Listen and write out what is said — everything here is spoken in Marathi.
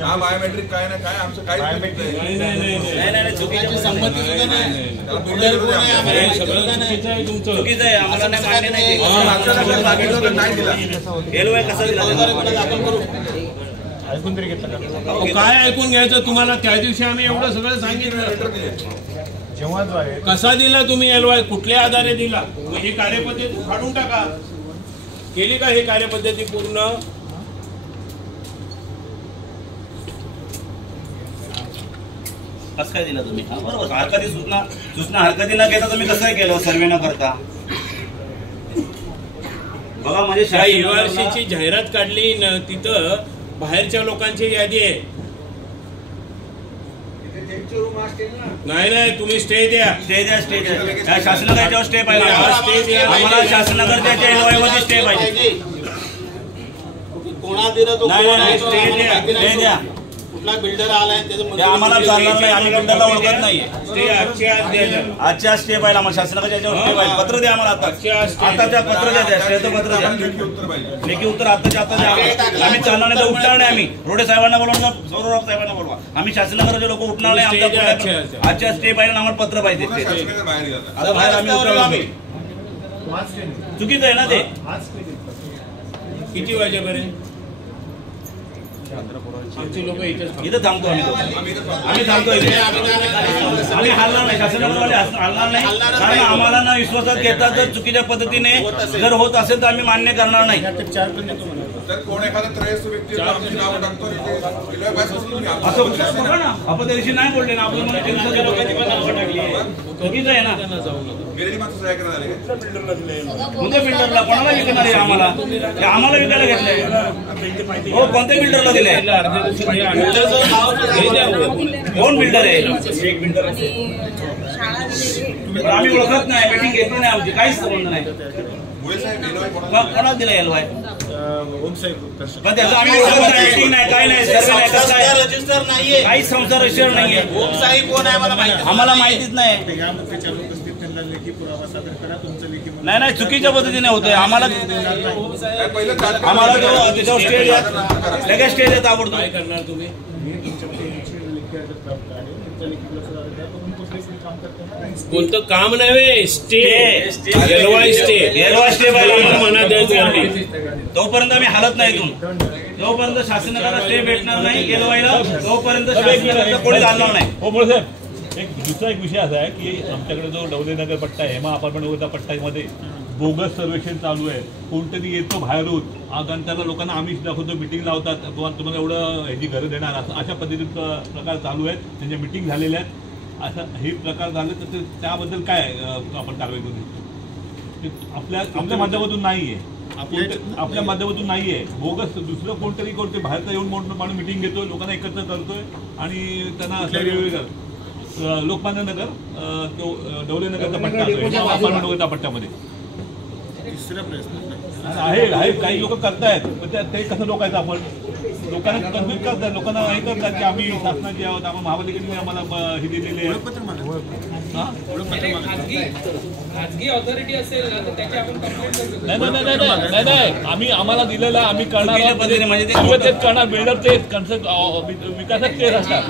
हा बायोमेट्रिक काय ना काय आमचं काही नाही चुकीची संमती सुद्धा नाही. चुकीचं आहे, आम्हाला नाही मान्य नाही. एलवाय कसा दिला दाखल करू ऐकून तरी घेतलं काय ऐकून घ्यायचं तुम्हाला? त्या दिवशी आम्ही एवढं सगळं सांगितलं. जेव्हा जो आहे कसा दिला तुम्ही एलवाय? कुठल्या आधारे दिला? ही कार्यपद्धती काढून टाका. केली का ही कार्यपद्धती पूर्ण? कसं काय दिला तुम्ही? बरोबर, हरकती सूचना हरकती न घेता तुम्ही कसं काय केलं? सर्वे न करता बघा. म्हणजे URCची जाहिरात काढली तिथं बाहेरच्या लोकांची यादी आहे. नाही तुम्ही स्टे द्या. शासनाकडे याच्यावर स्टे पाहिजे. आम्हाला शासनाकडे एलवायवरती स्टे पाहिजे. कोणा दिलं तो स्टे द्या. कुठला बिल्डर आलाय आम्हाला चालणार नाही. आम्ही बिल्डरला ओळखत नाही. आजच्या स्टे पाहिजे आम्हाला. शासनाकडे याच्यावर स्टे पाहिजे. पत्र द्या आम्हाला. आताच्या पत्र द्या. स्टेचं पत्र द्या. लेखी उत्तर आताच्या आता द्या. आम्ही चालणार नाही तर उठणार नाही. आम्ही रोडे साहेबांना बोलवा, सौरभ साहेबांना बोलवा. आम्ही शासनाकडे लोक उठणार नाही. आजच्या स्टे पाहिजे. आम्हाला पत्र पाहिजे. आता बाहेर आम्ही चुकीचं आहे ना ते. किती वाजेपर्यंत? आमची लोक इथं थांबतो. आम्ही थांबतो इथे. आम्ही हलणार नाही. शासनाकडे हलणार नाही. कारण आम्हाला ना विश्वासात घेतात. जर चुकीच्या पद्धतीने जर होत असेल तर आम्ही मान्य करणार नाही. आपण त्या दिवशी नाही बोलले ना. आपलं मला चुकीचं आहे ना. कोणत्या बिल्डरला? कोणाला विकणार आहे? आम्हाला विकायला घेतलंय. हो, कोणत्या बिल्डरला दिले? कोण बिल्डर आहे? आम्ही ओळखत नाही. मीटिंग घेतली नाही आमची. काहीच संबंध नाही. कोणाला दिला एलवाय? त्याचा आम्ही मीटिंग नाही, काय नाही, सर्वे नाही, कसं आहे? रजिस्टर नाहीये. काही संस्था रजिस्टर नाहीये. ओमसाई कोण आहे आम्हाला माहितीच नाही. नाही चुकीच्या पद्धतीने होतोय. आम्हाला त्याच्यावर स्टे द्या. लगेच स्टे देत आवडतो. काय करणार तुम्ही? कोणतं काम नाही. स्टे एलवाय स्टे म्हणा द्यायचं. तोपर्यंत आम्ही हालत नाही. इथून जोपर्यंत शासनाला स्टे भेटणार नाही एलवायला तोपर्यंत कोणी चालणार नाही. हो बोल साहेब. दुसरा एक विषय असा आहे की आमच्याकडे जो डवलेनगर पट्टा आहे, हेमा अपार्टमेंट वगैरे पट्ट्यामध्ये बोगस सर्वेक्षण चालू आहे. कोणतरी येतो बाहेरून आणि त्याला लोकांना आमिष दाखवतो, मिटिंग लावतात, तुम्हाला एवढं ह्याची गरज देणार अशा पद्धतीचा प्रकार चालू आहेत. त्यांच्या मिटिंग झालेल्या आहेत. असं हे प्रकार झाले तर त्याबद्दल काय आपण कारवाई करू शकतो? आपल्या माध्यमातून नाहीये. आपल्या माध्यमातून नाहीये. बोगस दुसरं कोणतरी बाहेरचा येऊन माणूस मिटिंग घेतोय, लोकांना एकत्र करतोय आणि त्यांना लोकमान्य नगर तो डवलेनगरचा पट्टा अपार्टमेंट वगैरे पट्ट्यामध्ये आहे. काही लोक करतायत पण ते कसं लोकायचं? आपण लोकांना कन्व्हिन्स करतात. लोकांना हे करतात की आम्ही शासनाचे आहोत, आपण महापालिकेने आम्हाला हे दिलेले आहे. नाही आम्ही आम्हाला दिलेला आम्ही करणार. बिल्डर तेच विकासात तेच असतात.